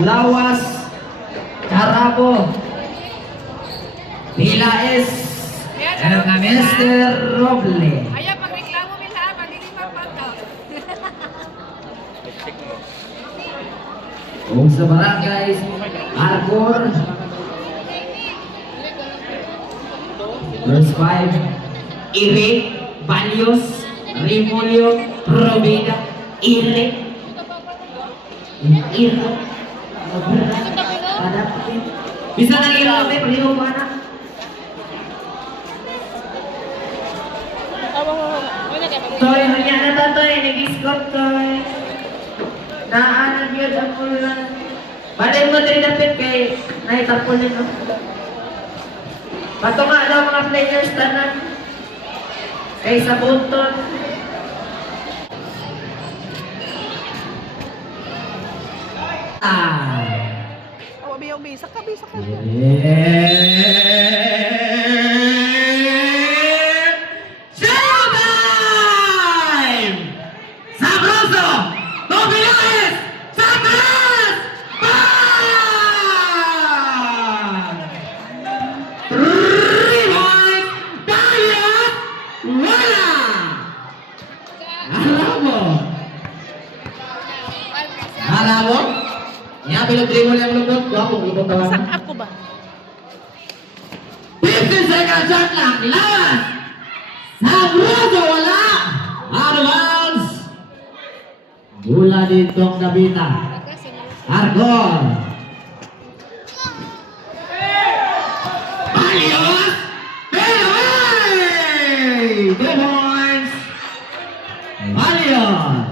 Lawas, Carabo, Pilaes, Mr. Roble. Ayan, pagreklamo nila, maglilipat pa daw. Kung sa barangay, Arcor, verse 5, Ire, Balios, Rimulyo, Provida, Ire, bisa nang ilaw, paliho mo anak. Toy, nangyana ta toy, nag-escort toy. Naanan yun ang ulan. Balay mo din dapit kay naitapulin mo. Bato nga daw mga players tanan. Kay sa bunton. Obi, saka. Showtime! Sabroso! Tobias! Sakras! Bang! Rewind! Dayat! Wala! Alamo? Yan, pinag-dribble yung lubot. Wapong lubot tawanan. Sak ako ba? 15 seconds shot lang. Lawas! Sabroso! Wala! Advance! Mula ditong Nabita. Argol! Balios! Hey! 2 points! Balios!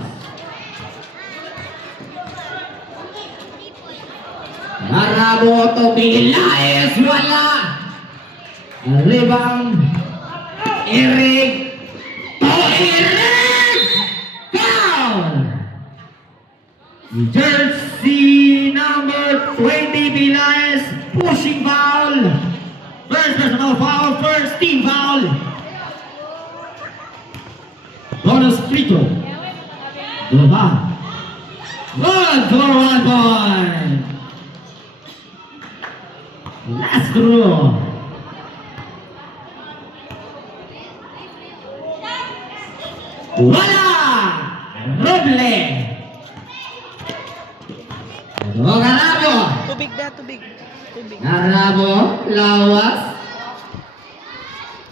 Narabo to Pilaes, wala! Rebound, Eric, Eric! Foul! Jersey number 20, Pilaes, pushing foul! First personal foul, first team foul! Bonus free throw. Dua. Good for 1 point. Last throw. Wala! Roble! Garabo! Tubig. Garabo, lawas.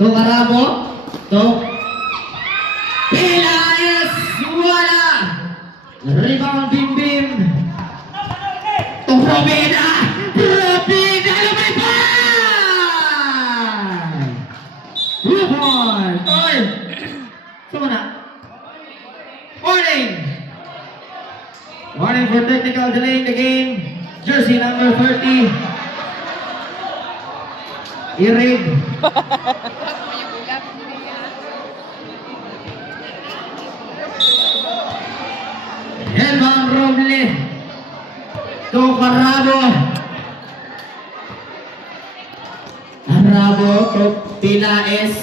Garabo. Pilaes! Wala! Rebound, Bim. Provida! Oy! Suma na. Warning for technical delay in the game. Jersey number 30. Irig. Elvan Roble. To Carabo. Carabo to Pilaes.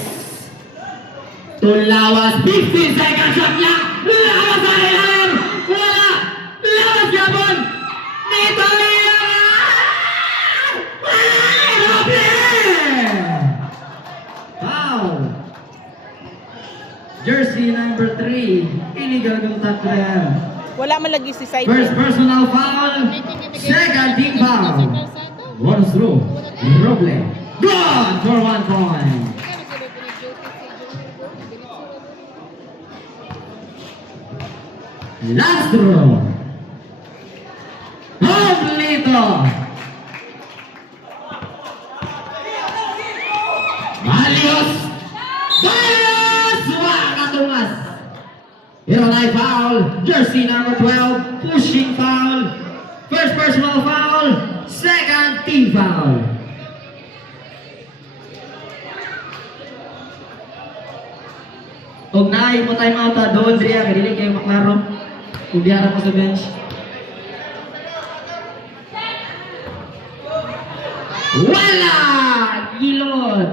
Lawas, 15 seconds shot lang! Lawas sa ilalim! Wala! Lawas yapon! Dito yan! Roble! Foul! Jersey number 3. Illegal contact na yan. Wala man lagi si Saito. First personal foul. Second team foul. One through. Roble. Gone for 1 point. Last throw. Completo. Balios. Wah, katungas. Ironay foul. Jersey number 12. Pushing foul. First personal foul. Second team foul. Kung naay mo tayo mga doon, Dria, kadilig kayo maklaro. Kung diara mo sa bench. Wala! Gilon!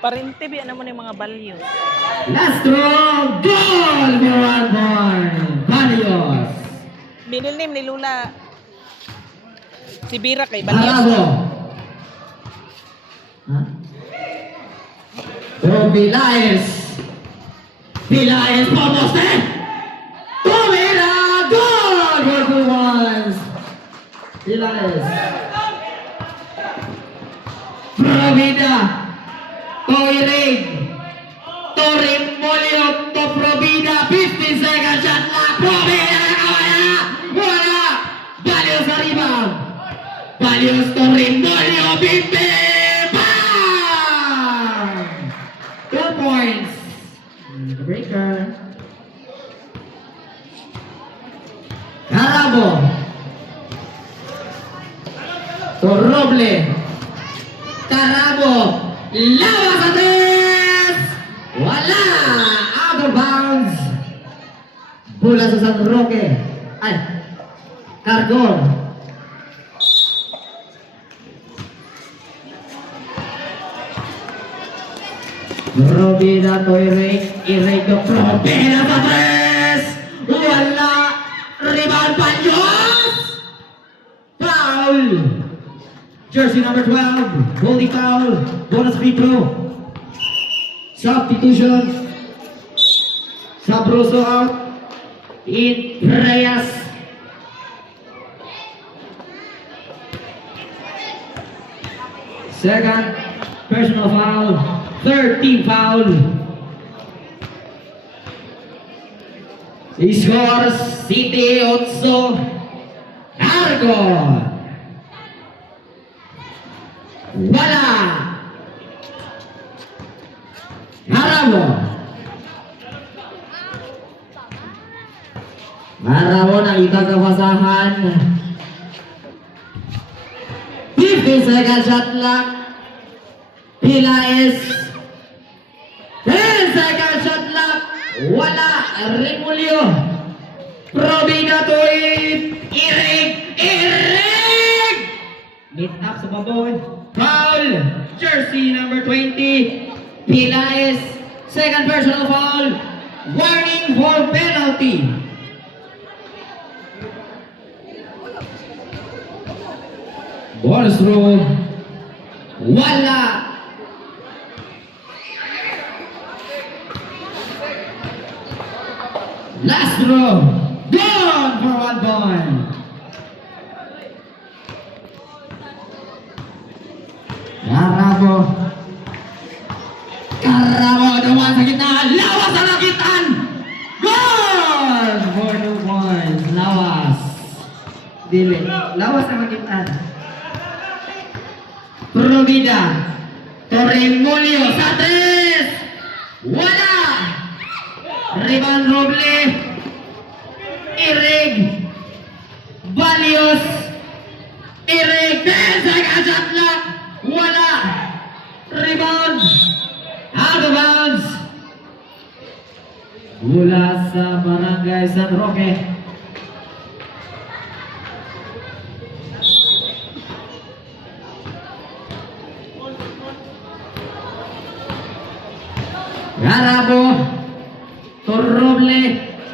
Parente biya naman yung mga balyo. Last throw! Goal! May 1 point! Balios! Middle name ni Lula. Si Bira kay Arabo. Balios. Ha? Oh, Vilaes. Vilaes Pomoste. Tumira. Goal for the ones. Vilaes. Provida. Toirig. Torimolio to Provida. 50 seconds shot clock. Provida. Wala. Balios sa rebound. Balios Torimolio. Bimbe. Bang! 2 points. The breaker. Carabo. To Roble. Carabo. Lawas atis. Wala. Out of bounds. Bola sa San Roque. Ay. Cargol. Robida to Irek to Robida sa tres. Wala. Rebound Balios. Foul. Jersey number 12. Holding foul. Bonus free throw. Substitution. Sabroso out. In Reyes. Second personal foul. Third team foul. Scores City 8. Argo. Wala. Haramo. Haramo ng itagawasahan. 50 seconds shot clock. Vilaes. 10 seconds shot clock. Wala. Remulio. Provida to Irek. Irek. Meet up sa baboy. Foul. Jersey number 20. Vilaes. Second personal foul. Warning for penalty. Bonus throw. Wala. Last throw. Gone for 1 point. Carabo. Carabo naman sa gitna. Lawas sa lakitan. Gone for 2 points. Lawas. Dili. Lawas sa lakitan. Provida. Torremolio sa tres. Wala. Rebound Roble. Ireg. Balios. Ireg. 10 seconds shot clock. Wala. Rebound. Out of bounds. Mula sa Barangay San Roque. Garabo. Torroble.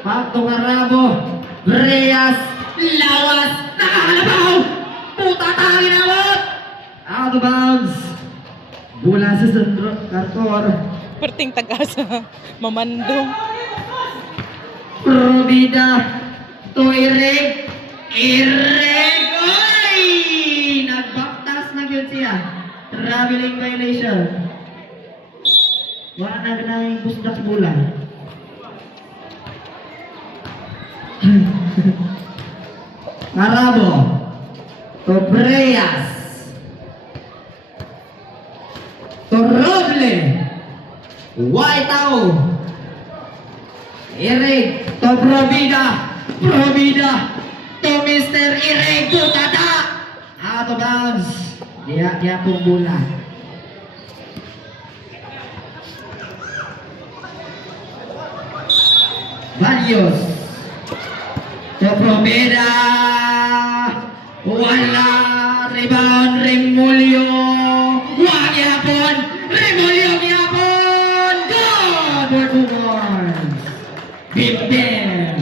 Pato Garabo. Reyes. Lawas. Nakakalabaw. Puta tangin awat. Out of bounds. Mula sa Sandro Cartor. Perting tagasa. Mamandong. Provida to Irek. Irek! Oy! Nagbaktas na yun siya. Traveling violation. Wala na ganang busdak bulan. Carabo to Breyas. To Roble. Whiteout. Irek to Provida. Provida to Mr. Irek Butata. Out of bounds. Dia pong bola. Balios to Provida. Wala. Rebound Remulio. Wag yapon. Remulio yapon. Good for 2 points. Bim Bim.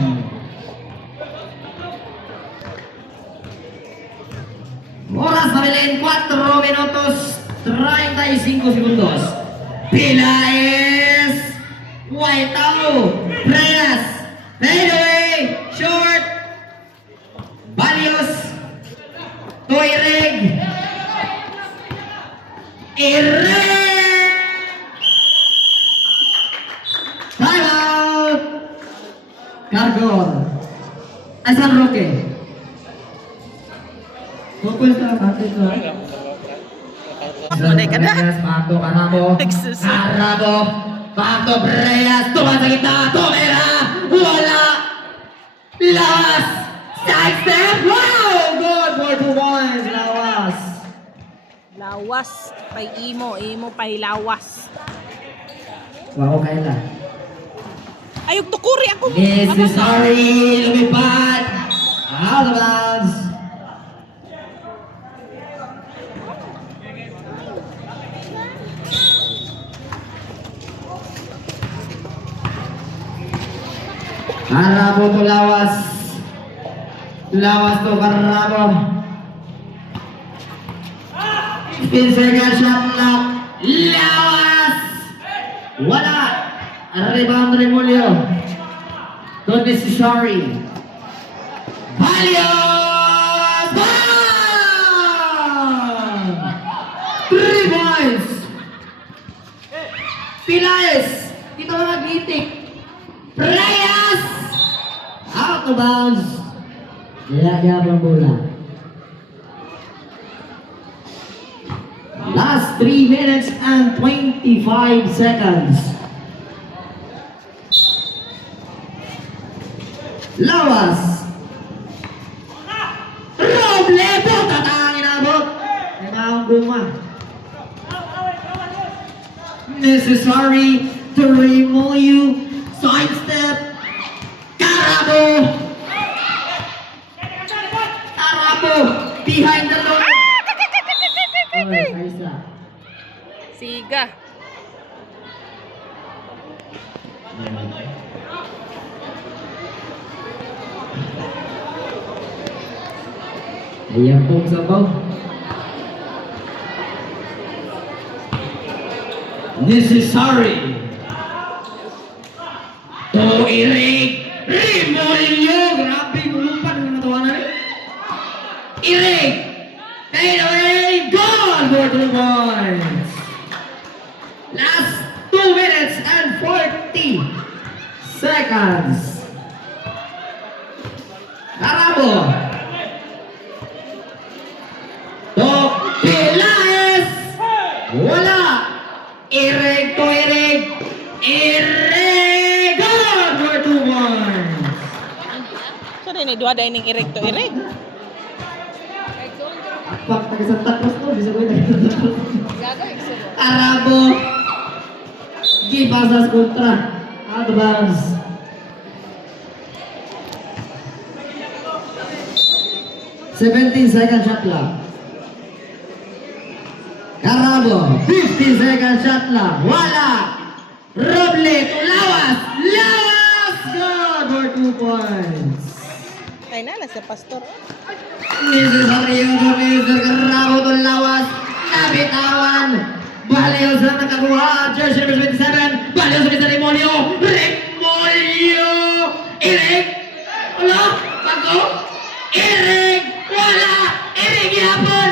Oras na bilhin, 4 minutos, 35 segundos. Pila is Waitao, Reyes, fade away, short, Balios, Toirig, Ireg, time out, Cargor, Asan Roque. Focus na, kapit na. Tunay ka na. Pato Carabo. Nagsusunod. Carabo. Pato Reyes. Tumas sa gitna. Tumira. Wala. Lawas. Side step. Wow! Good for 2 points. Lawas. Lawas. Pay imo. Imo pay lawas. Wow, kaila. Ayog tukuri ako. Necessary. Lumipad. Out of bounds. Carabo to Lawas. Lawas to Carabo. 15 seconds shot clock. Lawas. Wala. Rebound Remulio. Don't be sorry. Valios. Bang! 3 points. Pilaes. Dito mga gitik. Reyes! Out of bounds. Nilagyan bola. Last 3 minutes and 25 seconds. Lawas. Roble! Tatangin abot. May maong guma. Necessary to remove you. Side step. Carabo. Carabo. Behind the line. Oy, Kaisa. Siga. Ayan pong sabaw. Necessary. To Ireg. Remolyo. Grabe, lumpan ng natawanan eh. Ireg. Fade away. Goal for 2 points. Last 2 minutes and 40 seconds. Carabo. To Pilaes. Wala. Ireg to Ireg. Ireg. Goal for 2 points. So din dua day ning irek to irek. Pak, taga-Santa Cruz to. Bisa ko yun. Carabo. Gipasas kontra. Out of bounds. Seconds shot clock. Carabo. 15 seconds shot clock. Wala. Roble to Lawas. Lawas. Good for 2 points. Ay na sa pastor. Necessary to Mr. Carabo to Lawas. Nabitawan. Balios na nakakuha. Jersey number 27. Balios sa Mr. Remolyo. Remolyo. Ireg. Wala. Bago. Ireg. Wala. Ireg yapon.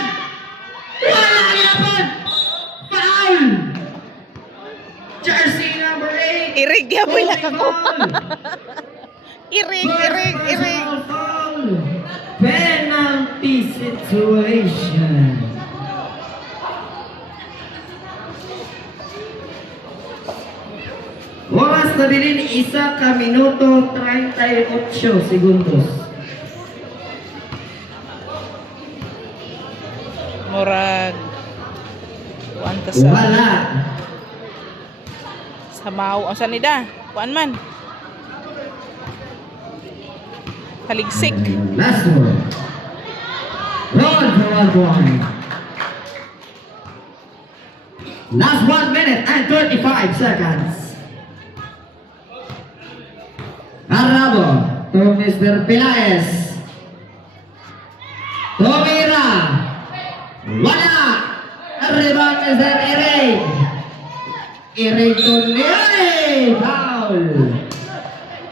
Wala yapon. Foul. Jersey number 8. Irek ya po Foul. nakakuha. Irek. Foul. Penalty situation. Oras na bilin 1 minuto 38 segundos. Murag kuan ka sa Wala. Samaw. Ang sanida? Kuan man. Paligsik. Last one. Roll for 1 point. Last 1 minute and 35 seconds. Carabo to Mr. Pilaes. Tomira. is that Eric? Eric Toneri! Foul!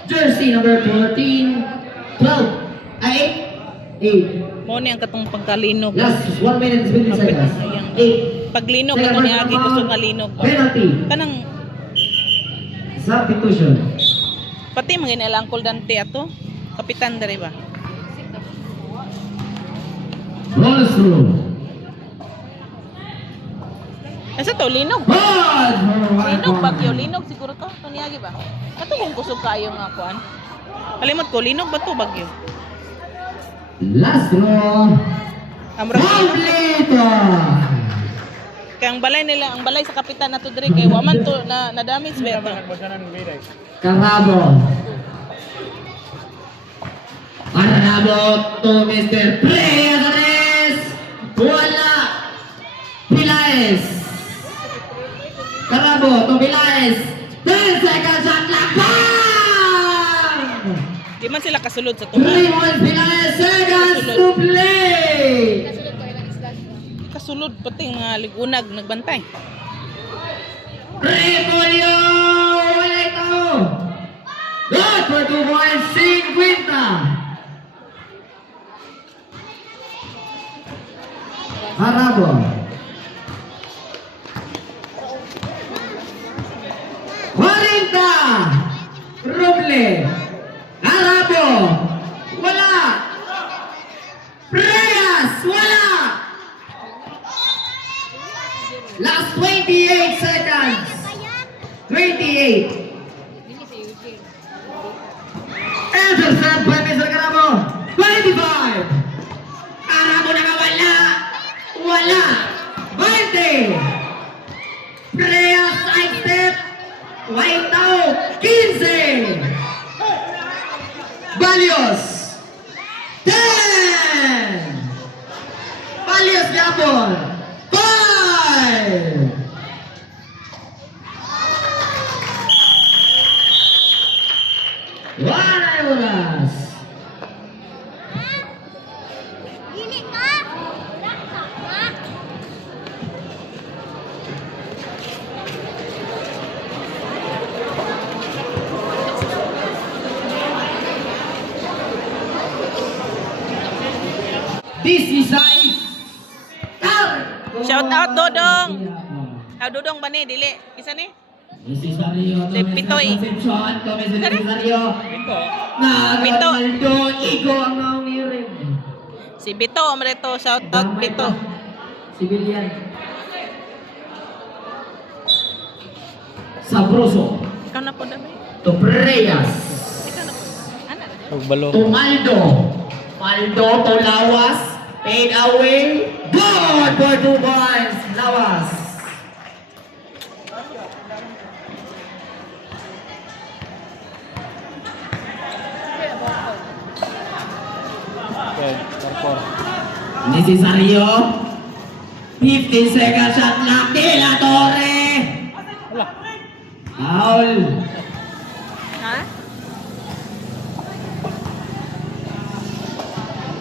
Jersey number 14, 12, 8. Mo ni ang katong pagkalinog. Last 1 minute and 20 seconds. 8. Paglinog ito ni Agi gusto kalinog ba? Penalty. Kanang Substitution. pati mga inalangkol Dante ato. Kapitan dere ba? Bonus rule. Asa to linog? Bad! Linog bagyo, linog siguro to. To ni Agi ba? Kato kung kusog kayo nga kuan. Kalimot ko linog ba to bagyo? Last draw. Amra linog. Completo. Kaya ang balay nila, ang balay sa kapitan na to dire kay waman to na damage ba ito? Carrabo. Carrabo to Mr. Preares. Wala. Pilaes. Carrabo to Pilaes. 10 seconds shot clock. Bang! Di man sila kasulod sa 3 tuwa. points Pilaes. Seconds to play. Kasulod pati nga ligunag nagbantay. Repolyo! Wala ito! Good for 2 points, 50! Harabo. Warinta! Roble! Harabo! Wala! Preyas! Wala! Last 28 seconds. 28. Intercept by Mr. Carabo. 25. Carabo nakawala. Wala. 20. Preyas side step. White out. 15. Balios. 10. Balios Gabon. 5. Wala yung oras. This is ice. Shout out Dodong. Ah Dodong ba ni dili? Isa ni? This is Mario. Si Pitoy. Concepcion. Kami sa Mario. Na Pito. Ronaldo. Igo ang nangirin. Si Bito amreto shout out Bito. Civilian. Sabroso. Ikaw na po dami. To Preyas. Ikaw na po. Ana. Pagbalo. To Maldo. Maldo to Lawas. Fade away. Good for 2 points. Lawas. Okay, parkour. Necesario. 15 seconds shot clock. De La Torre. Wala. Foul. Ha?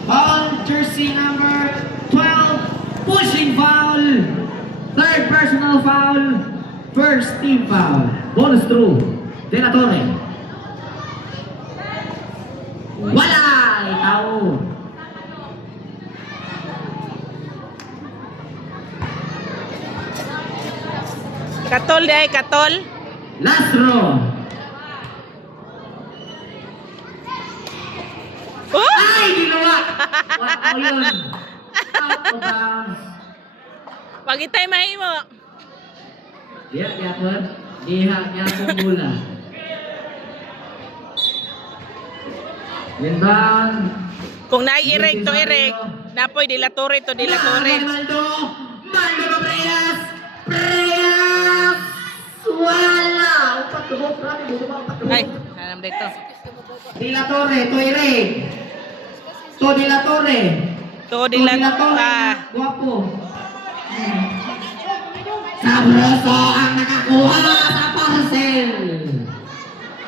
Foul. Jersey number 12. Pushing foul. Third personal foul. First team foul. Bonus through. De La Torre. Wala. Ikaw. Katol day, katol. Last row. Oh! Ay, ginawa! Wow, yun. Out of bounds. Pagitay mahimo. Diya, yapon. Diha, yapon mula. Inbound. Kung nai-erect to erect, napoy dilatore to dilatore. Maldo! Maldo ka, Preyas! Preyas! Wala! Upat ka mo, grabe mo, upat ka mo. Ay, nanam dito. Dilatore, to erect. To dilatore. To dilatore. Guwapo. Sabroso ang nakakuha sa parcel.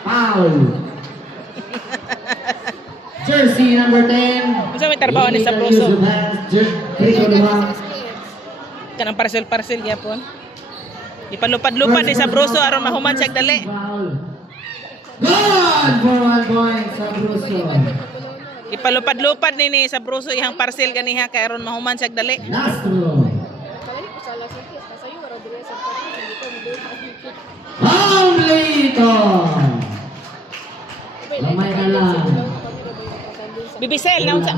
Foul. Jersey number 10. Unsa may trabaho ni Sabroso? Kanang parcel-parcel gyapon. Ipalupad-lupad di sa bruso aron mahuman siya dali. Good for 1 point sa Bruso. Ipalupad-lupad ni sa bruso ihang parcel ganiha kay aron mahuman siya dali. Last throw. Paulito. Lamay na lang. Bibisel na unsa?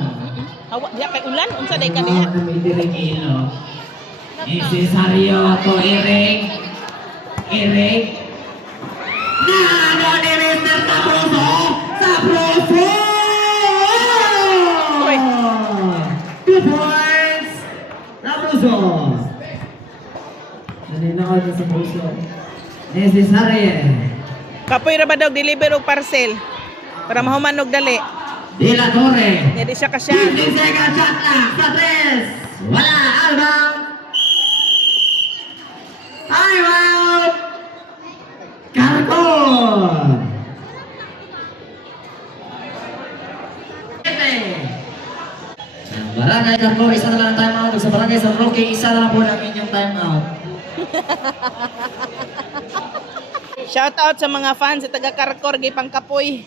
Hawa diha kay ulan unsa day ka diha? Kami direng ilo. Necesario to Eric. Eric. Nano ni Mr. Sabroso. Sabroso. Uy. 2 points. Sabroso. Naninakal na Sabroso. Necesario. Kapoy ra ba daw deliver og parcel para mahuman og dali. De la Torre. Nya di siya kasya. 15 seconds shot clock sa 3. Wala. Albang. Time out. Carcon. Barangay Carcon, isa na lang ang time out. Sa Barangay San Roque, isa na lang po ang inyong time out. Shout out sa mga fans sa taga Karkor gipang kapoy.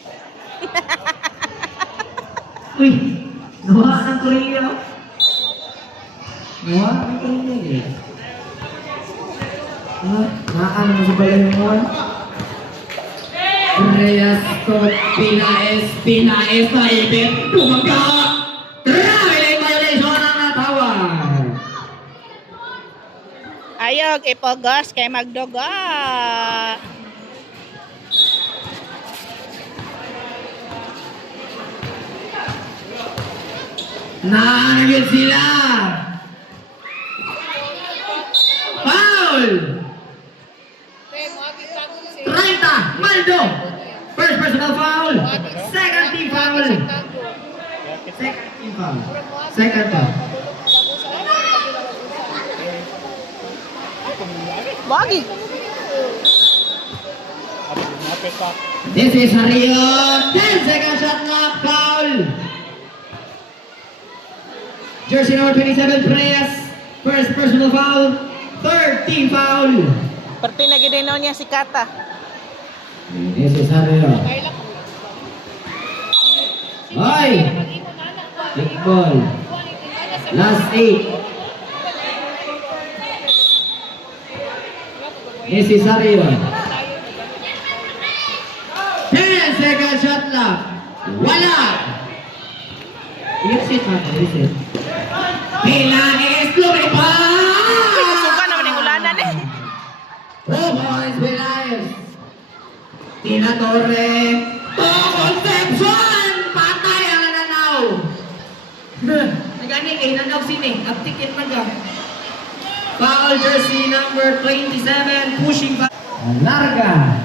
Uy, nawa ng Korea. Nawa ng Korea eh. Naan mo sa balay mo. Reyes ko, Pinaes na ibig, bumangga! Traveling violation ang natawag! Ayog ipogos kay magduga. Naanagin sila! Foul! 30, Maldo! First personal foul! Second team foul! Second team foul. Second foul. Wagi. Napit pa. This is Hario. 10 second shot clock foul. Jersey number 27, Reyes. First personal foul. Third team foul. Perti na gid niya si Kata. This is Hario. Hoy! Big ball. Last 8. This is Hario. 10 second shot clock. Wala! Use it, man. Use it. Pilanes lumipad! Suka naman yung ulanan eh. Oh, boys, Pilanes. Tina Torre. Oh, Concepcion! Patay ang nananaw. Nagani kay nananaw sini. Aptikin man ka. Foul jersey number 27. Pushing back. Larga.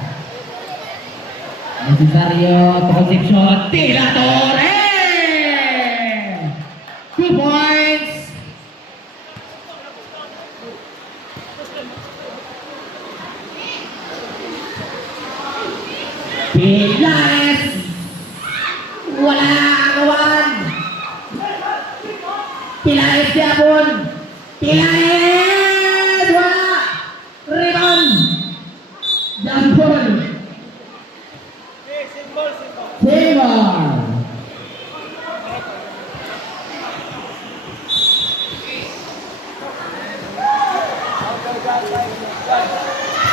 Necesario. Concepcion. Tina Torre! 2 points. Pilanes. Wala agawan. Pilanes diapun. Pilanes. Wala. Rebound. Diapun. Simbol.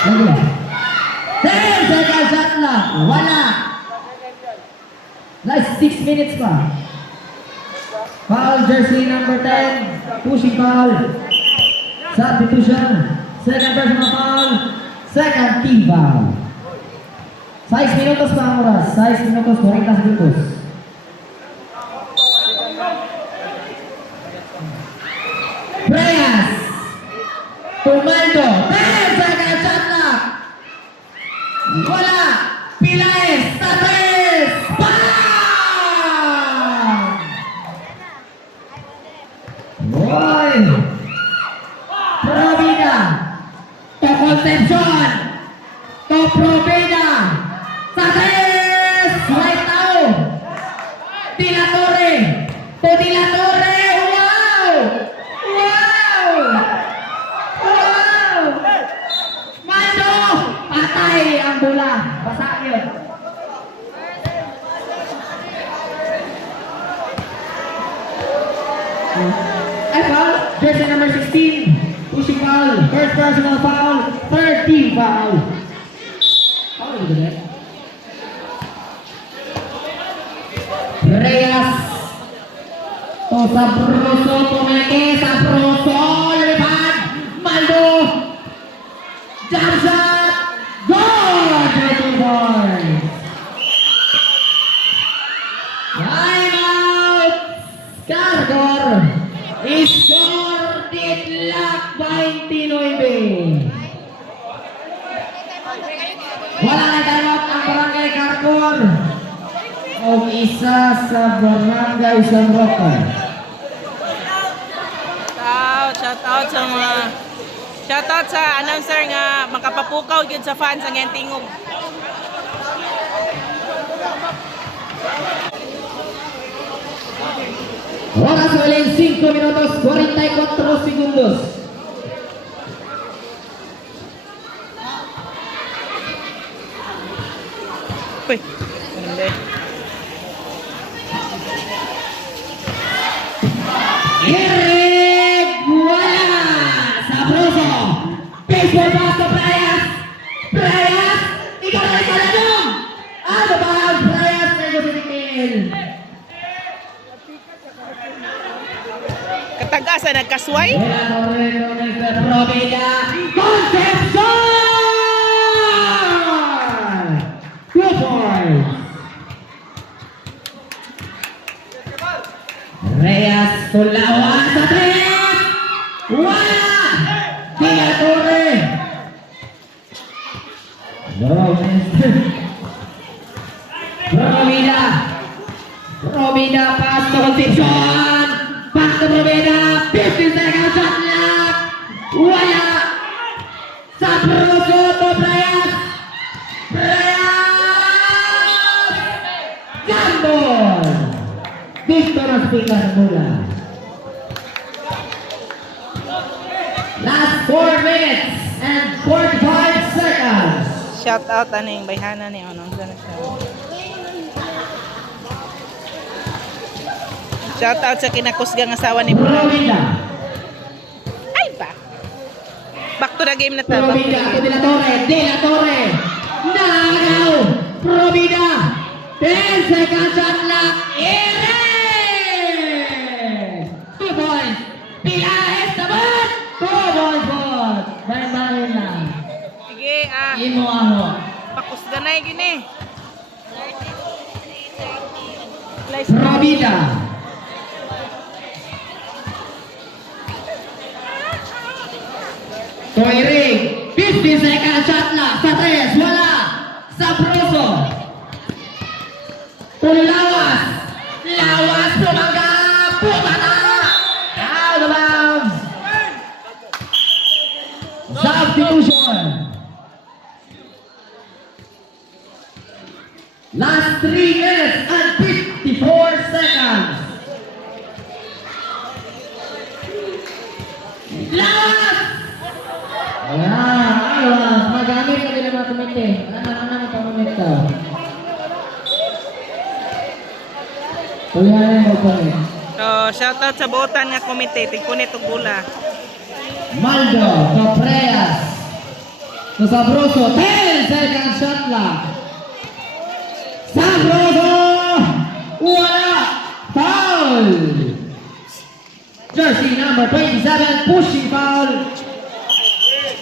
Lagi. 10 seconds shot na. Wala. Last 6 minutes pa. Foul jersey number 10. Pushing foul. Substitution. Second personal foul. Second team foul. 6 minutos pa ang oras. 6 minutos, 40 segundos. Reyes. Tumando. 10 seconds shot na. Wala! Pilaes! Tatres! Bang! Boy! Provida! To Concepcion! To Provida! Tatres! Right now! Tila Torre! To Tila Torre! Wow! Wow! Ay, foul. Jersey number 16. Pushing foul. First personal foul. Third team foul. Foul ba ba? Reyes. Sabroso. Tumeke. Sabroso. Lipad. Maldo. Jump shot. Goal. 13 points. Time out. Cargor. Score Titlak 29. Wala na timeout ang Barangay Cargor. O isa sa Barangay San Roque. Shout out sa announcer nga makapapukaw gyud sa fans ang iyang tingog. Oras ulit 5 minutos 44 segundos. Uy, hindi. Eric wala. Sabroso. Baseball pass to Prayas. Prayas. Ikaw na ikaw na dong. Ano ba ang Prayas na ito sinikil? Katagasa nagkasway? Robida Concepcion! 2 points. Reyes Tulawan sa 3. Wala! Tia Torre. Robida pass to Concepcion. Back to Robida. 15 seconds shot clock. Wala! Sabroso to Prayas. Prayas! Gambol! Victor Aspicar mula. Last 4 minutes and 45 seconds. Shout out ano yung bayhana ni Onong sa Shout out sa kinakusgang asawa ni Bro. Robida. Ay ba? Back to the game na to. Robida to De La Torre. De La Torre. Nagaw. Robida. 10 seconds shot clock. Eric! 2 points. Pilahes naman. 2 points board. Bayan lang. Sige, Imo ako. pakusganay gini. Robida. To Eric. 15 seconds shot clock. Sa 3. Wala. Sabroso. Lawas. Lawas tumanggap. Puta na. Out of bounds. Substitution. Last 3 minutes and 54 seconds. Lawas. Ayan. Magamit na din ang mga komite. Ano ang pamamita? Tulihan mo po eh. So, shout out sa buotan nga komite, tigpunit og bula. Maldo, Capreas, to Sabroso, 10 seconds shot clock. Sabroso, wala, foul. Jersey number 27, pushing foul.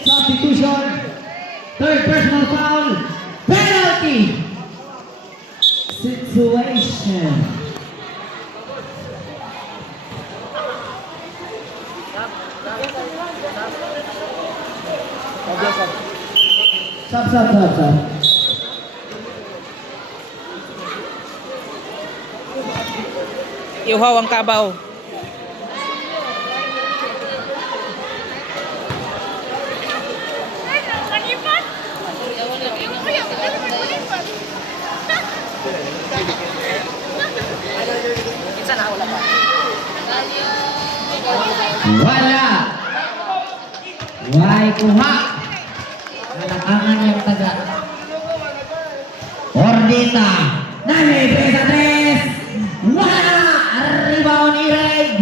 Substitution, third personal foul, penalty. Situation. Sab. Iuhaw ang kabaw. Wala. Why kuha? Nalakangan yung taga. Ordita. Nalibre sa 3. Wala. Rebound ni Reg.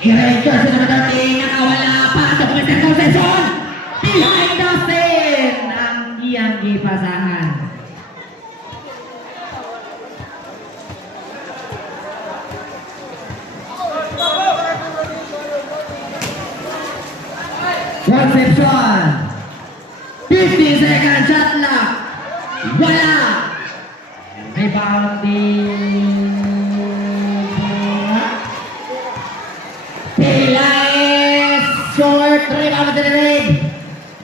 Irene jersey number 13, nakawala pa sa Mr. Concession. Behind the scene ang iyang gipasahan. Concepcion. 50 second shot clock. Wala. Rebound din. Pilaes. Short rebound din rin.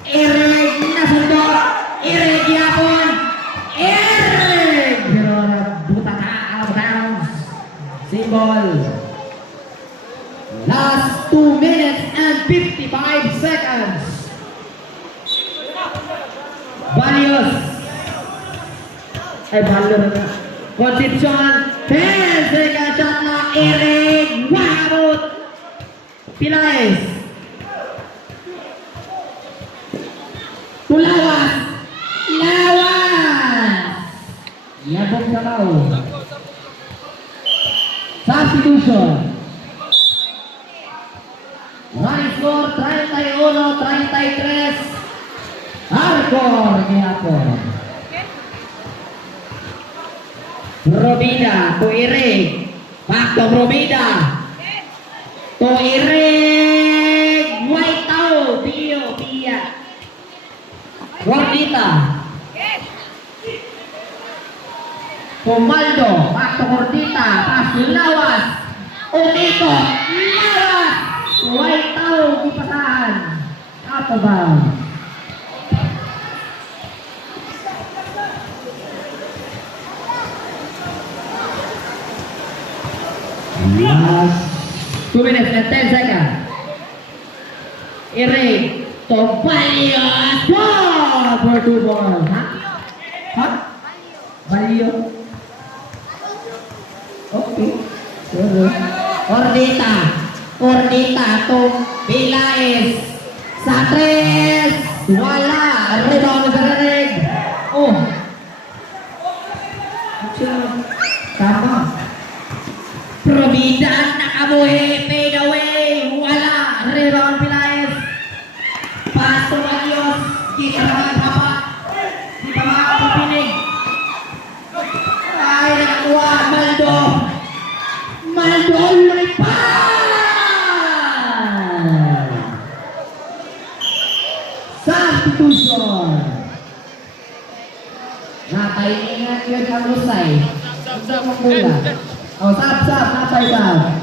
Irig nasundo. Irig yapon. Irig. Pero buta ka out of bounds. Symbol. Last 2 minutes and 55 seconds. Barrios. Ay, balo na. Concepcion. 10 second shot na. Eric. Wabot. Pilaes. Tulawas. Lawas. Yabong sabaw. Substitution. Running score 31-33. Hardcore gihapon. Robida to Irig. Back to Robida. To Irig. White out. Pio. Pia. Gordita. To Maldo. Back to Gordita. Pass to Lawas. Umiko. Lawas. White out. Kipasahan. Out of bounds. Last 2 minutes and 10 seconds. Eric to Barrios. Ball for 2 balls. Huh? Barrios. Okay. Ordita. Ordita to Pilaes. Sa 3. Wala. Rebound sa Eric. Oh. Tama. Provida, nakabuhi, fade away, wala, rebound Pilaes. Pass to Barrios, kita naman hapa, di pa makapipinig. Ay, nakakuha, Maldo. Maldo, lumipad! Substitution. Napainingan yun ang Lusay. Gusto mong bola. Oh, sap, napay sap.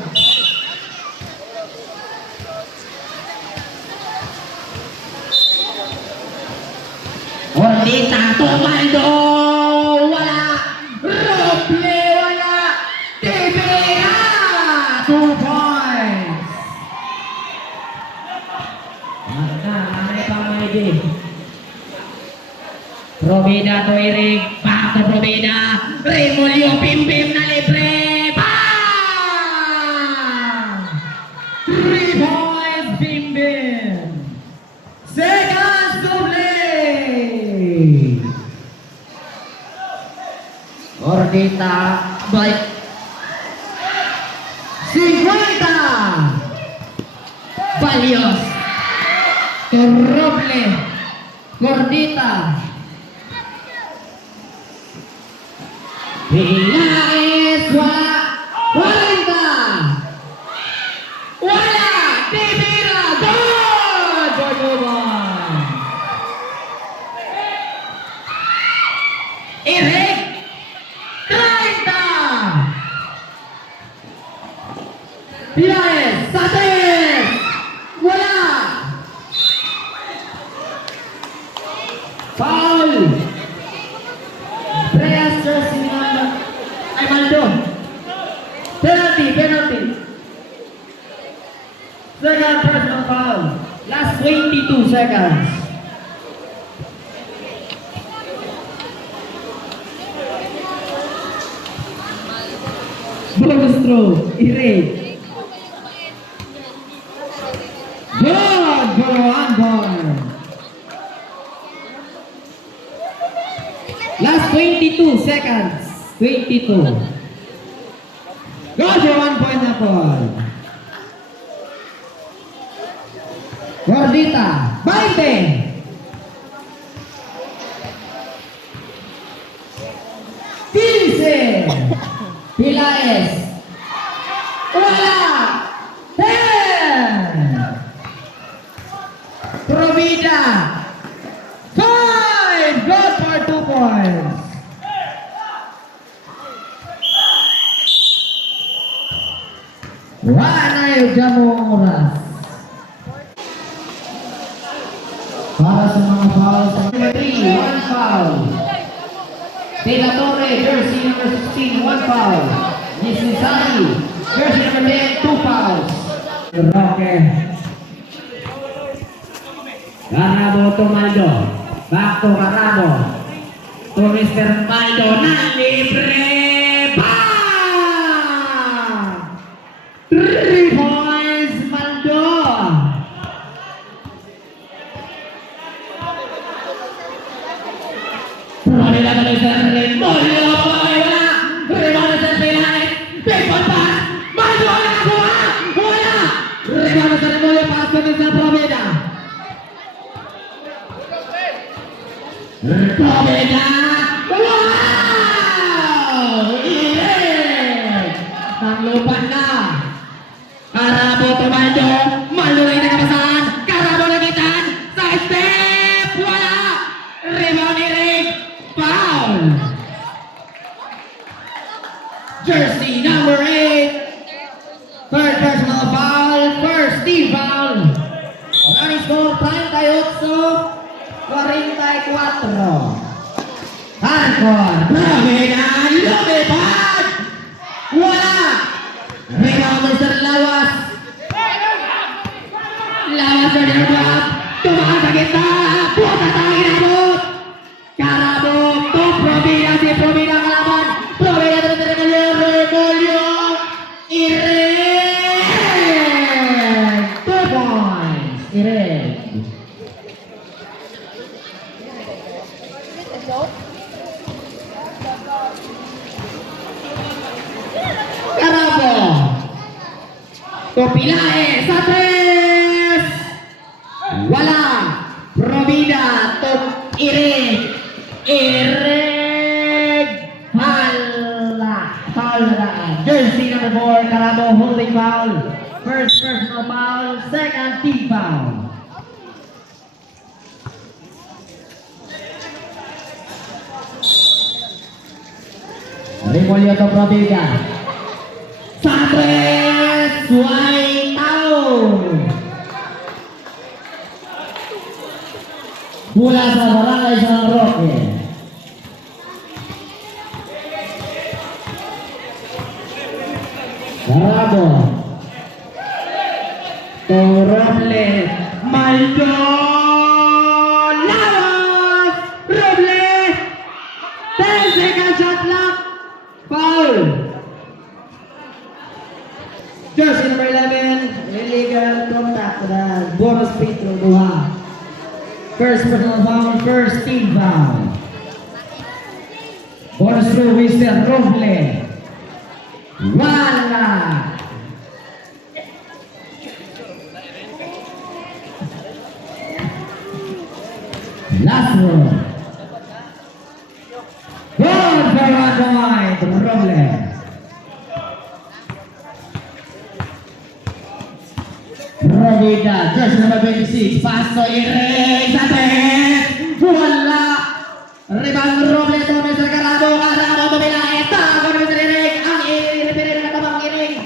Ordita to Maldo. Wala. Roble, wala. Tibia. 2 points. Nanay pa may din. Provida to Eric. Back to Provida. Remolyo, Pimpim na libre. 3 points, Bimbim. Second double. Ordita, baik. 50. Barrios. Roble. Gordita. Pilaes, wala. 40. Wala! Tibira! Good! Good one! Eric! 30! Pilaes! Satis! Wala! Foul! Prayas jersey number... Ay, Maldo! Penalty! Second personal foul. Last 22 seconds. Bonus throw. Irig. Good for one ball. Last 22 seconds. 22. Go for 1 point na ball. Sodita, 20. Pilaes. Wala. 10. Provida. 5. Good for 2 points. Wala yung jamong oras. Para sa mga foul sa 3, 1 foul. De La Torre, jersey number 16, 1 foul. Nisisari, jersey number 10, 2 fouls. Roque. Carabo to Maldo. Back to Carabo. To Mr. Maldo na libre. Bang! 3 points, Maldo. Provida to Mr. Remolio. Wala. Rebound sa Pilaes. Big one pass. Maldo na kuha. Wala. Rebound sa Remolio. Pass to Mr. Provida. Provida. Wow! Ilig! Nanglupan na. Carabo to Maldo. Maldo na yung nakapasahan. Carabo nagitan. Side step. Wala. Rebound Ilig. Foul. Jersey number 8. Third personal foul. First team foul. Running score 38. 44. Hardcore. Provida. Lumipad. Wala. Rebound Mr. Lawas. Lawas na dinabot. Tumakas sa gitna. Puta tayo inabot. Carabo to Provida. Si Provida kalaban. Provida to Remolio. Irig. 2 points. Irig. Carabo to Pilaes sa 3. Wala. Provida to Irig. Irig. Hala. Jersey number 4. Carabo holding foul. First personal foul. Second team foul. Remolio to Provida. Sa 3. White out. Mula sa Barangay San Roque. Carabo to Roble. Maldo. Lawas. Roble. 10 seconds shot clock. Foul. Jersey number 11, illegal contact na bonus free throw buha. First personal foul, first team foul. Bonus throw, Mr. Roble. Wala. Last row. Good for 1 point, Roble. Provida, jersey number 26, pass to Irig sa 10. Wala. Rebound Roble to Mr. Carabo. Carabo to Pilaes. Tago ni Mr. Irig. Ang Irig na tabang Irig.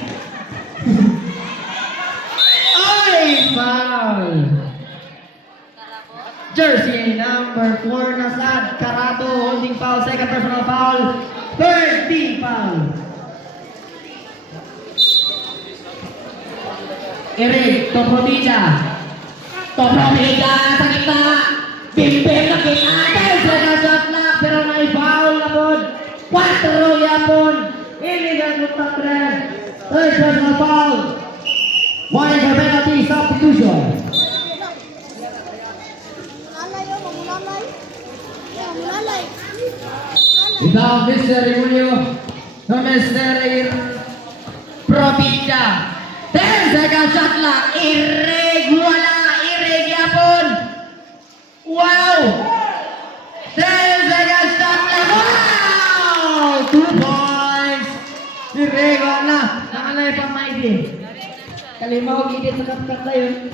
Ay, foul. Jersey number 4 na sad. Carabo holding foul. Second personal foul. Third team foul. Irig to Provida. To Provida sa gitna. Bimbing na gitna. Second shot na pero may foul na po. 4 yapon. Illegal contact red. Third personal foul. Warning for penalty substitution. Ikaw, Mr. Remolio. No, Mr. Provida. 10 second shot lang. Irig. Wala. Irig. Irek, wala. Nakalay pa maigi. Kalimaw gigit sa kapkat tayo.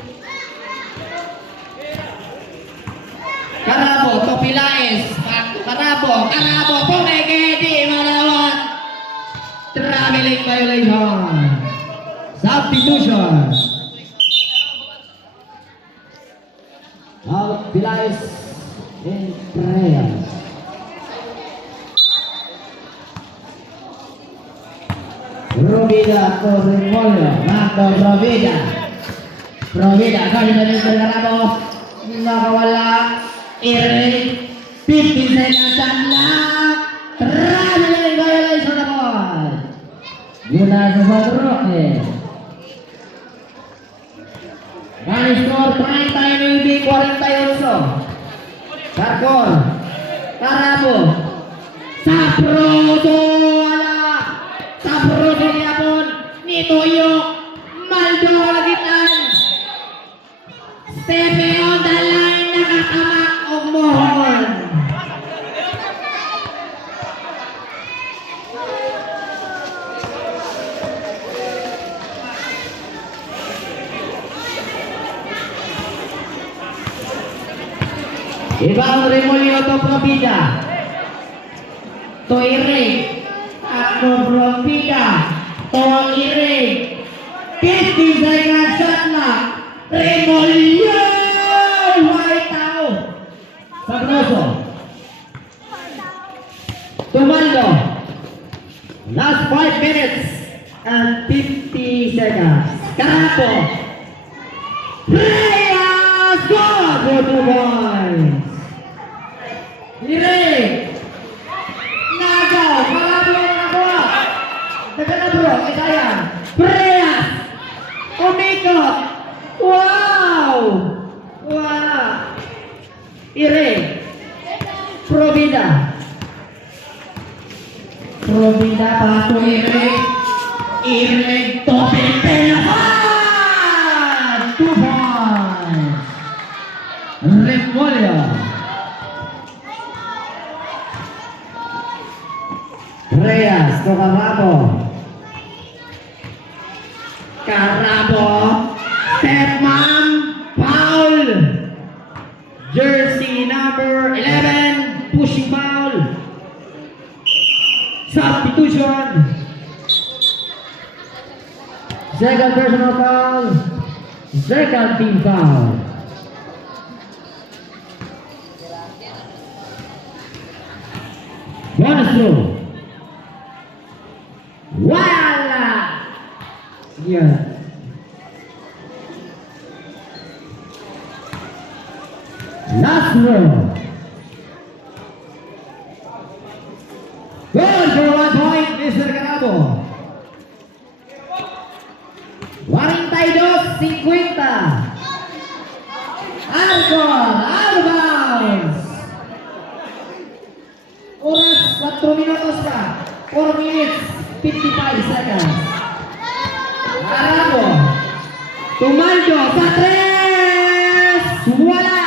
Karabo, Topilaes. Karabo, pumeke, di malawat. Traveling violation. Substitution. Topilaes and Reyes. Provida por Remolio, Mando Provida, kali dari Karabo, nakawala, Irek, 50 seconds and lock, traveling violation na ball. Mula sa Sadroque. Running score 39-48. Carcol, Karabo, Sabroso, Sabroso niapon, Nitoyo, Maldo Lagitan. Stepe on the line, nakakamak o mohon. Ibang Remolio to Provida. To Irek. Ako Provida. To Irek. 50 seconds shot na. Remolio! White tao. Sabroso. Tumaldo. Last 5 minutes and 50 seconds. Karapo. Reyes! Good! For 2 points. Irek! Nagaw! Karapo yung nakuha. Daga na bro, kaya. Reyes! Umikot! Wow! Wow! Irek! Provida! Provida paso Irek! Irek topin pelahan! 2 points! Remolio! Reyes to Karabo, Stepman, foul. Jersey number 11, pushing foul. Substitution. Second personal foul. Second team foul. Bonus throw. Wala! Yeah. Last row. Good for 1 point, Mr. Carabo. 42-50. Argor, out of bounds. Oras 4 minutos pa. 4 minutes, 55 seconds. Carabo. Tumaldo sa 3. Wala.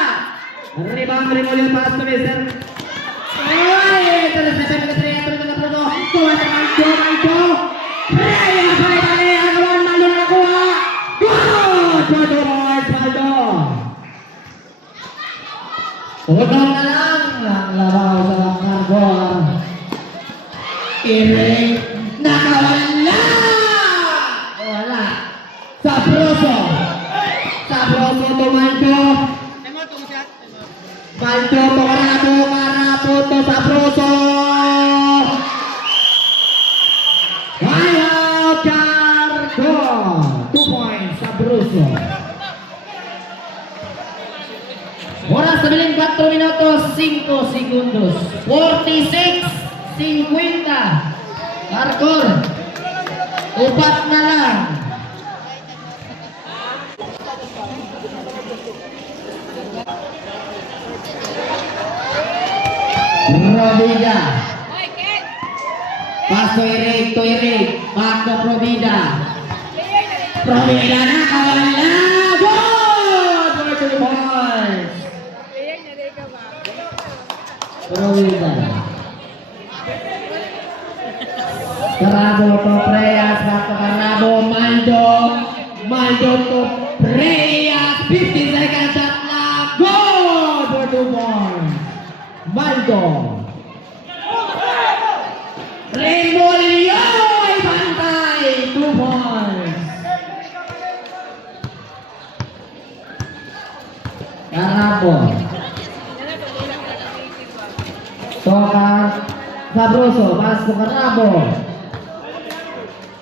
Rebound Remolio pass to Mr. Ay, terus na Maldo. Reyes, balik-balik. Agawan, Maldo nakuha. Good! For 2 points, Maldo. Unang na lang ang labaw sa Cargol. Irek, nakawala! Wala. Sabroso to Maldo. Maldo to Karabo to Sabroso. Buyout Cargol. 2 points, Sabroso. Oras na biling 4 minutos, 5 segundos. 46-50. Cargol. 4 na lang. Provida. Pas to Irek. Back to Provida. Provida nakawala. Good! For 2 points. Provida. Carabo to Pre. Maldo to Reyes. 15 seconds shot clock. Good for 2 points. Maldo. Remolio ay bantay. 2 points. Carabo. Toka Sabroso. Mas po Carabo.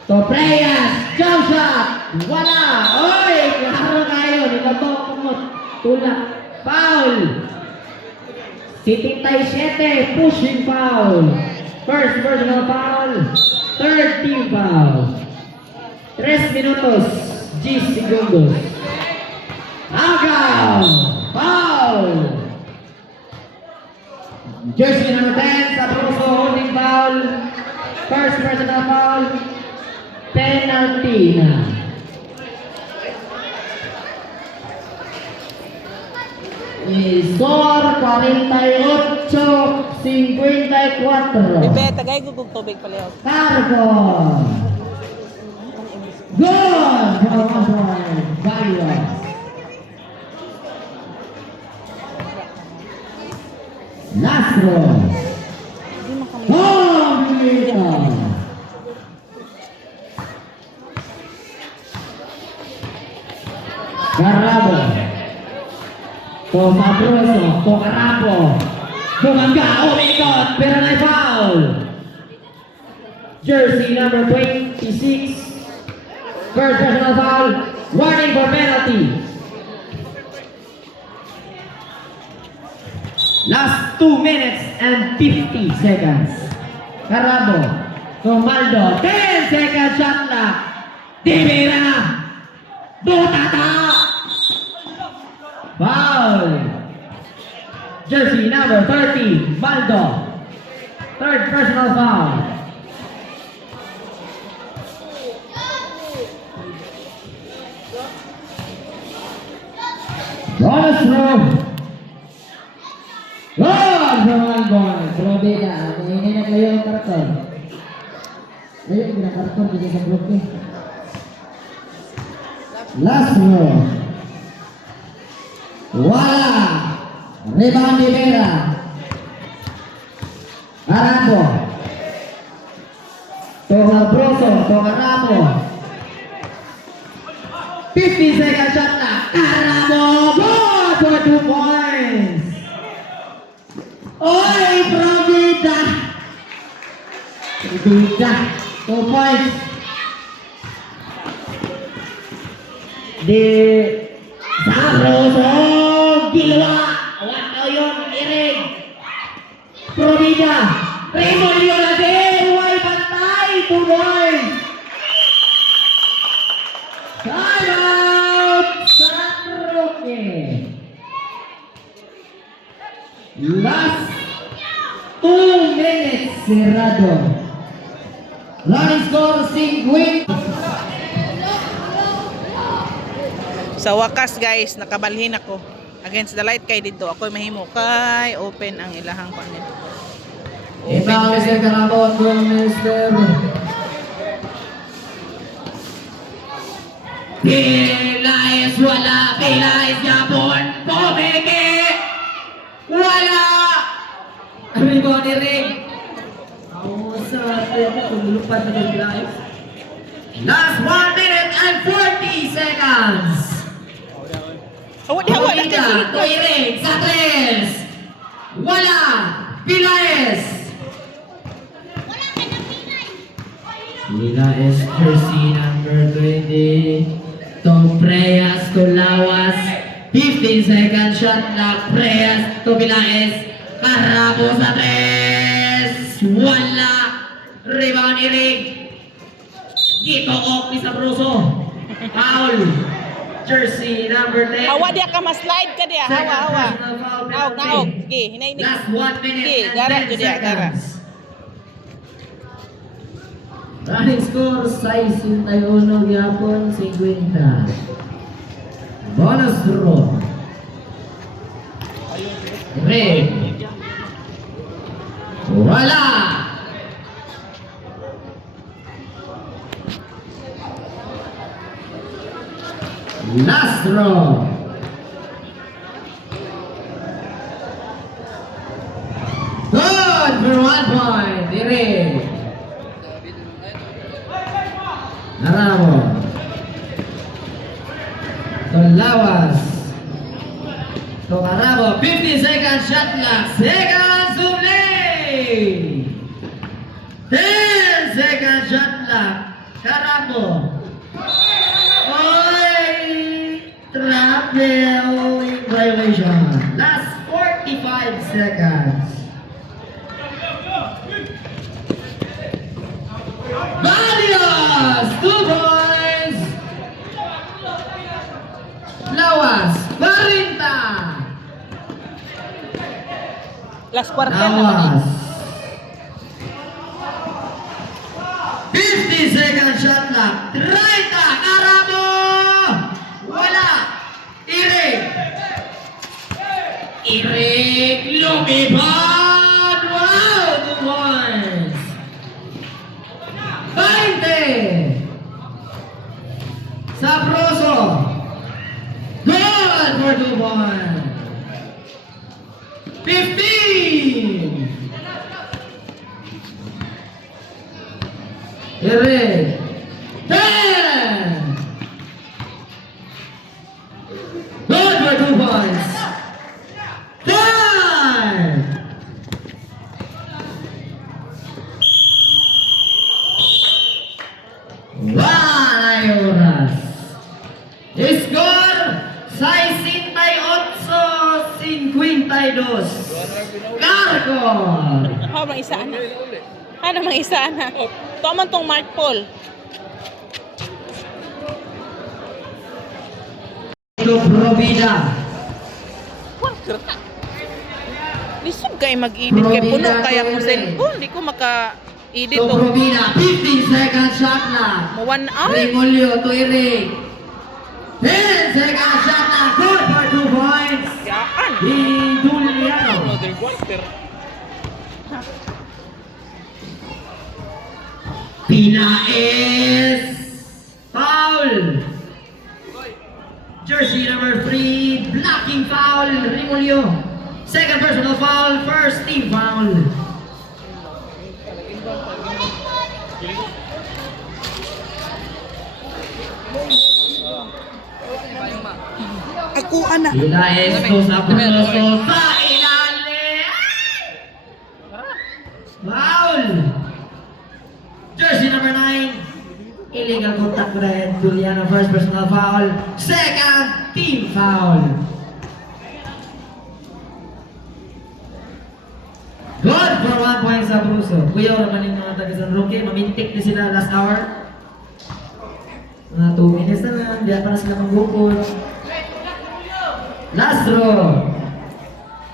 To Reyes. Jump shot. Wala. Oy, klaro kayo. Nilabok kumot. Tulak. Foul. 77. Pushing foul. First personal foul. Third team foul. 3 minutos. 10 segundos. Agaw. Foul. Jersey number 10. Sabroso holding foul. First personal foul. Penalty na. Score 48-54. Bebe, tagay ko kung tubig pala. Cargo. Good. Barrios. Lastro. Carabo. To Sabroso. To Carabo. Bumangga. Oh my God. Pero na foul. Jersey number 26. First personal foul. Warning for penalty. Last 2 minutes and 50 seconds. Carabo. Romaldo. 10 seconds shot clock. Divira. Butata. Foul. Jersey number 30. Maldo. Third personal foul. Bonus room. Good for 1 point. Probida. Ini na kayo ang karton. Ayun, pinakarton kasi sa block eh. Last row. Wala. Rebound ni Vera. Carabo. Toha Broso. Toha Ramo. 50 seconds shot na. Carabo. Good for 2 points. Oy, Probida. Probida. 2 points. Di Sabroso. Gilwa. Wala yun. Irig. Probida. Remolio na din. Huwag bantay. 2 points. Time out. San Roque. Last 2 minutes. Cerrado. Running score 50. Sa wakas guys, nakabalhin ako. Against the light kay dito. Ako'y mahimo kay open ang ilahang panin. Ikaw sa karabot ko, Mr. Pilayas wala, Pilayas Japon, Pomeke! Wala! Ribon ni Ring. Ako sa atin, lumulupad na yung Pilayas. Last 1 minute and 40 seconds. Awad hawa na Probida, Toiring, sa 3. Wala! Pilayas! Pilayas, jersey number 20. To Preyas, to Lawas. 15 seconds shot na Preyas, to Pilayas. Carabo sa 3. Wala! Rebound ni Rig. Gitook ni Sabroso. Foul. Jersey number 10. hawa dia ka ma-slide ka dia. Hawa hawa. Naog naog. Sige, hinay ni. Last 1 minute Sige, and gara 10 jud dia, gara. seconds. Running score 61 gyapon 50. Bonus draw. Red. Wala. Lastro. Good for 1 point. Ire. Naramo. Lawas. To Carabo. 50 seconds shot clock. Seconds to play. 10 seconds shot clock. Carabo. Travel violation. Last 45 seconds. Valios! 2 points! Lawas! 40! Last quarter naman eh. Lawas! 50 seconds shot clock. 30! Carabo! Wala! Irik! Irik! Lumipad! Wow! 2 points! 20! Sabroso! Good for 2 points! 15! Irik! 10! Good for 2 points! 5! Wala yung oras. Score 68-52. Carcon. Ano mang isa na? Ano mang isa na? Ito man tong Mark Paul. Ito Provida. Lisod kayo mag-edit kay puno kaya kung cellphone. Di ko maka-edit Ito to. Provida. 15 seconds shot clock. Mo 1 hour. Remolyo to Eric. 10 seconds shot clock. Good for 2 points. Yaan. Di Juliano. Another quarter. Pinaes. Foul. Jersey number 3, blocking foul, Rimulyo. Second personal foul, first team foul. Ako ana. Pinaes to sa Bruno sa ilalim. Foul. Jersey number 9. Illegal contact with Juliano, first personal foul. Second team foul. Good for 1 point sa Bruso. Kuya, naman yung mga taga San Roque. Mamintik na sila last hour. Mga 2 minutes na lang. Diyan para sila magbukod. Last row.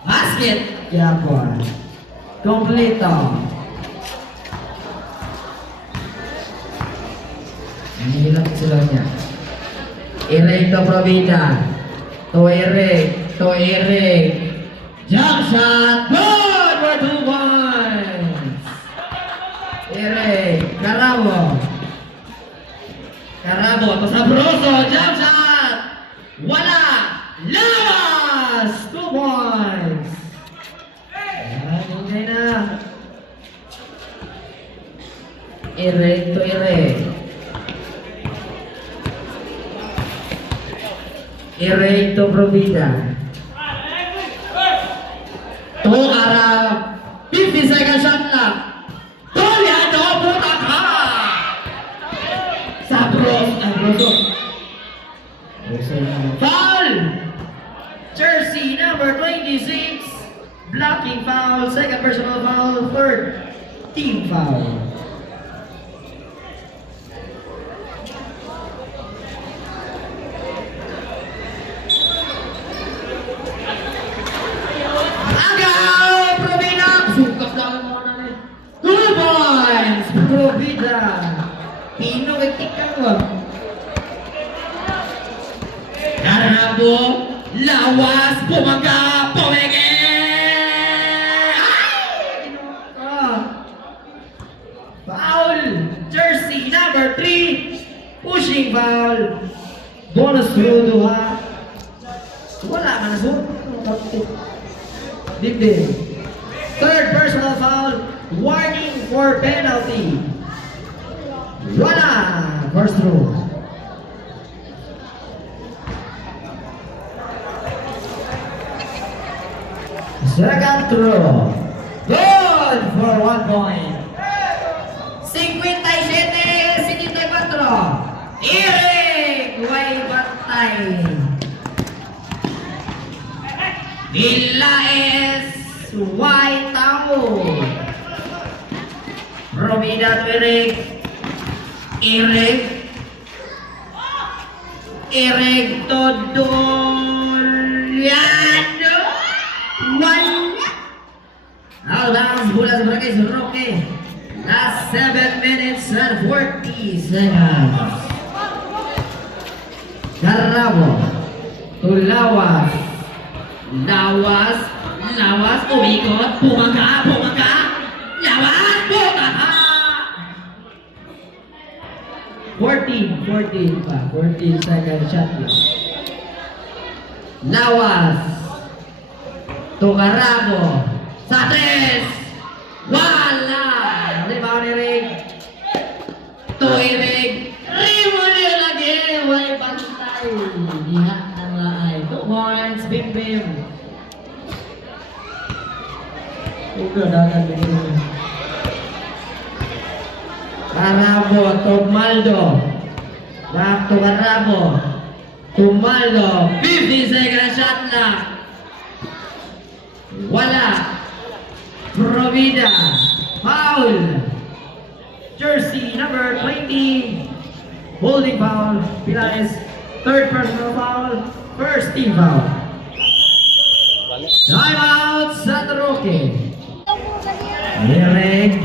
Basket. Yapon. Kompleto. Nihilap sila niya. Eric to Provida. To Eric. To Eric. Jump shot. Good for 2 points. Eric. Carabo. Carabo. To Sabroso. Jump shot. Wala. Lawas. 2 points. Ayan. Hingay na. Eric to Eric. Eric to Provida. To Arab. 50 seconds shot clock. Toliano Butaka. Sabros. Foul. Jersey number 26. Blocking foul. Second personal foul. Third team foul. Provida. Pino Etikang. Carabo. Lawas. Pumaga. Pumege. Foul. Jersey number 3. Pushing foul. Bonus throw duha. Wala man na Dibdib. Third personal foul. Warning for penalty. Wala. First throw. Second throw. Good for 1 point. 57-54. Eric way bantay. Villaes way tao. Romida to Eric. Eric to Doliano. One. Out of bounds, bola sa barangay sa Roque. Last 7 minutes and 40 seconds. Garabo. Tulawas. Lawas. Umikot. Pumaga. Lawas. Pumaga. 14 pa. 14 second shot lang. Lawas. Tugarabo. Sa 3. Wala. Rebound ni Rig. Rig. Rimuli lagi. Way bantay. Diha ng laay. 2 points. Bim. Uga dagan begini. Garabo. Tumaldo. Waktu Garabo. Tumaldo. 50 second shot na. Wala. Provida. Foul. Jersey number 20. Holding foul. Pilares. Third personal foul. First team foul. Time out. San Roque. Ireg.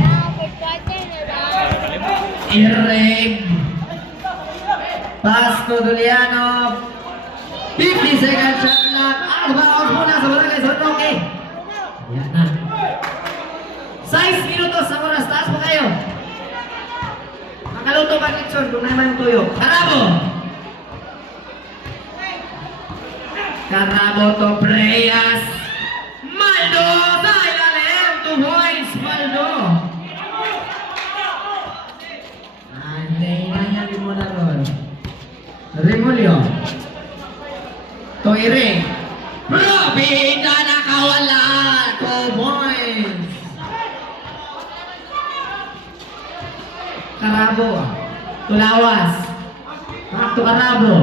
Pass to Doliano. 50 second shot clock. Out of bounds muna sa barangay San Roque. Yan na. 6 minutos sa oras. Taas po kayo. Makaluto pa kitson kung naman yung tuyo. Carabo to Preyas. Maldo sa ilalim. 2 points. Maldo. Hindi mo na ron. Remulyo. To Irene. Probida nakawala. 2 points. Carabo. Tulawas. Back to Carabo.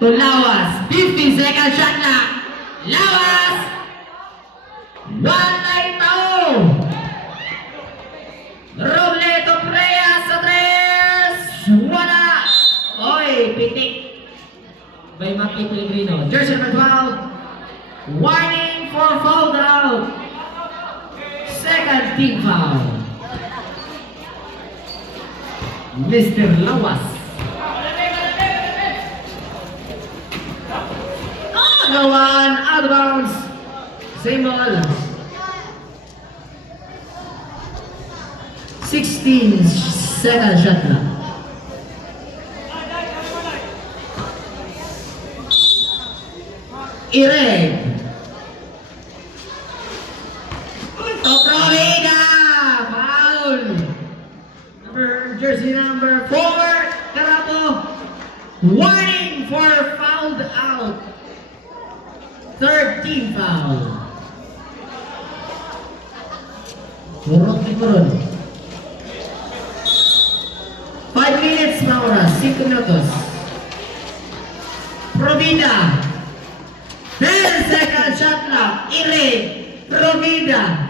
Tulawas. 50 second shot na. Lawas. One night tao. Robleto Preyas sa 3. Wala. Oy, pitik. By Maki Pellegrino. Jersey number 12. Warning for foul out. Second team foul. Mr. Lawas. Gawan, out of bounds. Same ball. 16 second shot na. Ireg. Provida. Foul. Jersey number 4. Carabo. Warning for fouled out. Third team foul. Burot ni Burot. 5 minutes na oras. 5 minutos. Provida. 10 second shot clock. Irene. Provida.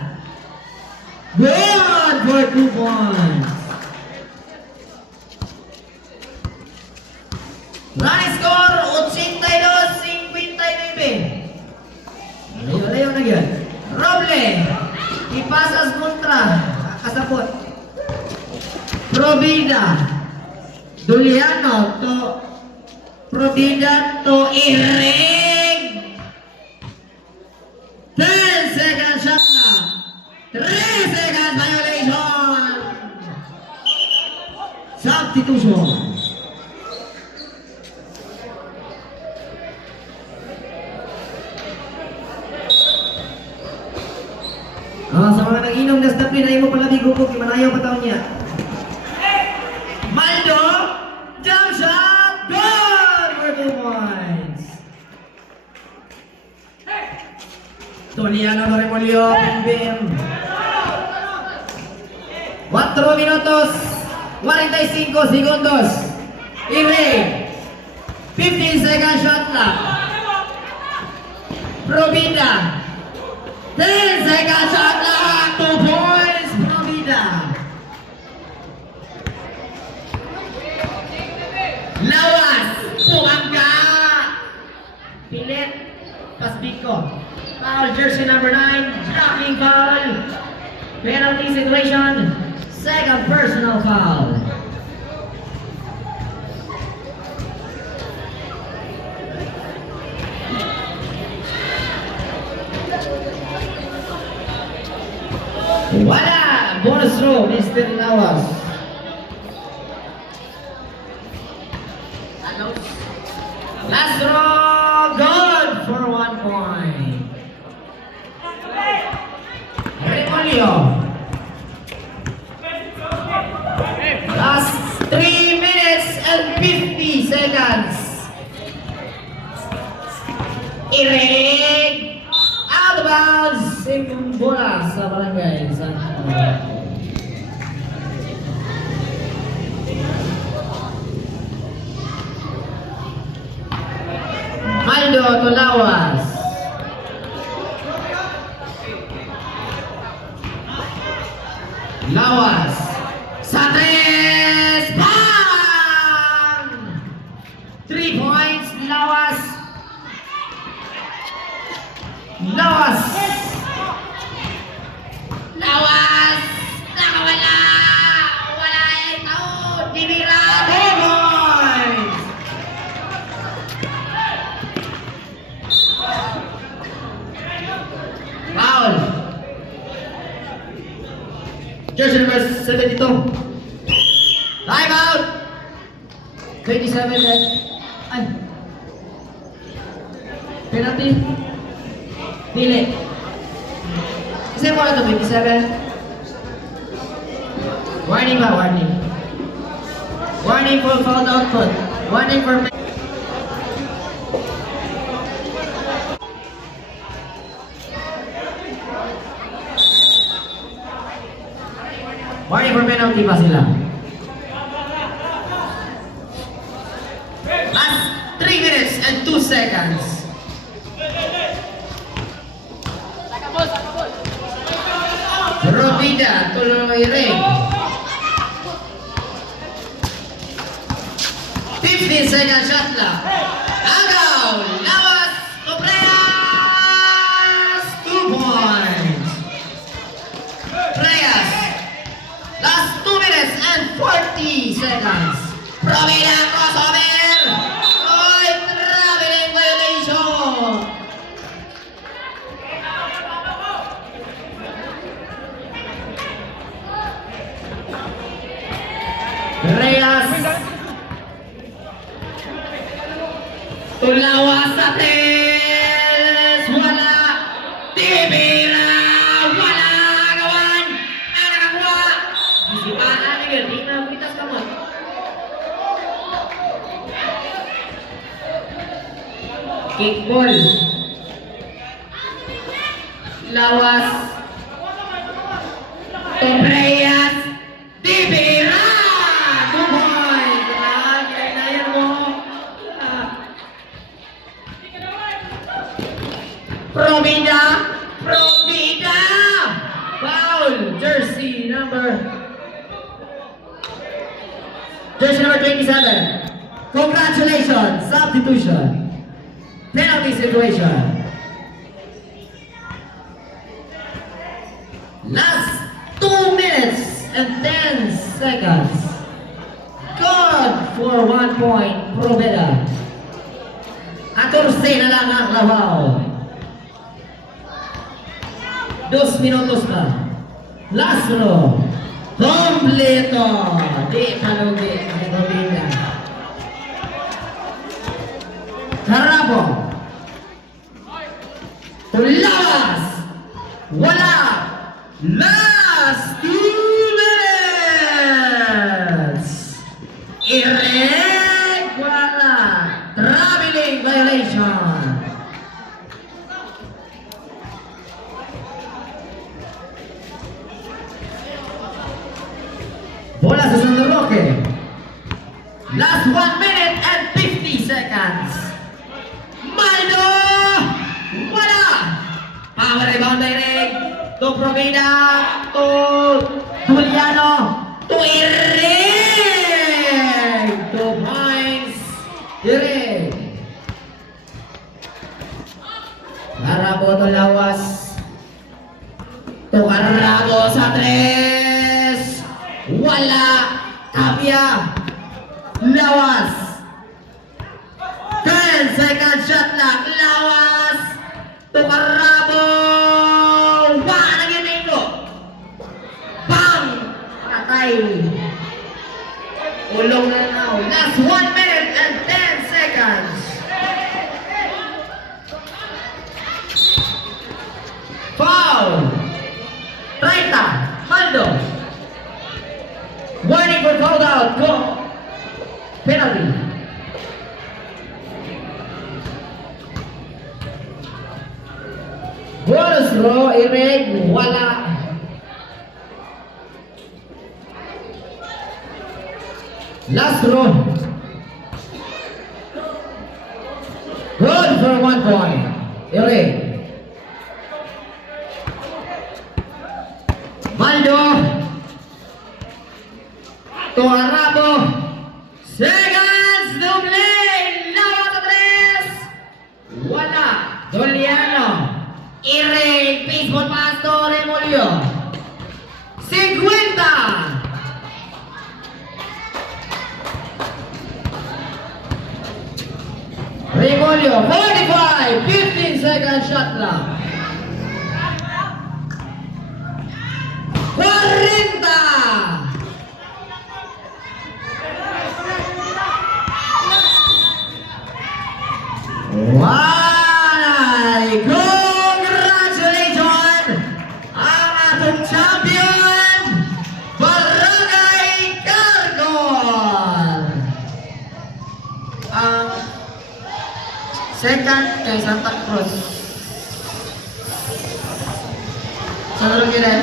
Good for 2 points. Running score, 82-59. Layo na yun. Roble. Ipasas kontra. Kasapot. Provida. Doliano to Provida to Ireg. 10 second shot na. 3 seconds violation. Substitution. Sa mga nag-inom na stop na imo pala bigo ko, kimanayaw pa taon niya. Maldo, jump shot, good for 2 points. Toliano Remolio, Bimbim. 4 minutos, 45 segundos. Ire, 15 second shot clock. Provida, 10 second shot clock, 2 points, Provida. Lawas, Pumangga. Pilit, Pasbico. Foul, jersey number 9, blocking foul. Penalty situation, second personal foul. Wala! Bonus throw, Mr. Lawas. Last throw, good for 1 point. Remolio. Last 3 minutes and 50 seconds. Irig! Out of bounds! Sing bola sa barangay. Maldo to Lawas. Lawas. Sa tres! Bang! 3 points, Lawas. Lawas. Lawas. Nakawala. Wala ito. Dimira. 2 points. Foul. Jersey number 72. Time out. 27 left. Ay. Penalty. Dili. Kasi mo ito, 27. Warning ba? Warning. Warning for foul output. Warning for... Warning for penalty pa sila. Last 3 minutes and 2 seconds. Robida, tuloy rin. 15 second shot clock. Agaw, Lawas, Preas, 2 points. Preas, last 2 minutes and 40 seconds. Provida, crossover. Oy, traveling violation. Reyes Tulawas sa tres. Wala. Tibira. Wala. Gawan. Ang nakakuha. Isipaan namin yun. Di na pitas ka mo. Kickball. Lawas. Reyes. Tibira. 2 points. Kaya mo. Provida. Provida. Foul. Jersey number 27. Congratulations. Substitution. Penalty situation. Last 2 minutes and 10 seconds. Good for 1 point, Provida. 14 na lang ang labaw. 2 minutos na. Last row. Kompleto. Di palugi ang Provida. Carabo. Tulawas. Wala. Traffic violation. Bola sa San Roque. Last 1 minute and 50 seconds. Maldo! Wala! Power rebound by Rig. To Provida. To Juliano. To Irig. 2 points. Irig. Carabo to Lawas. To Carabo sa 3. Wala. Tapia. Lawas. 10 second shot lang. Lawas. To Carabo. Wala na yun ito. Bang! Patay. Ulong na now. Last 1 minute and 10 seconds. Foul. 30. Maldo. Warning for foul out. Go. Penalty. Bonus throw. Irig. Wala. Last throw. Good for 1 point. Irig. Maldo. To Arabo. Seconds. Doble. Lawa sa 3. Wala. Juliano. Irig. Baseball pass to Remolio. 50. Remolio. 45. 15 second shot lang. 40. Why? Congratulations! Ang atong champion, Barangay Cargol! Ang second kay Santa Cruz. Sa Roque rin.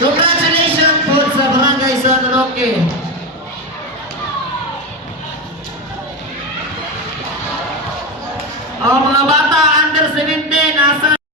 Congratulations po sa Barangay San Roque.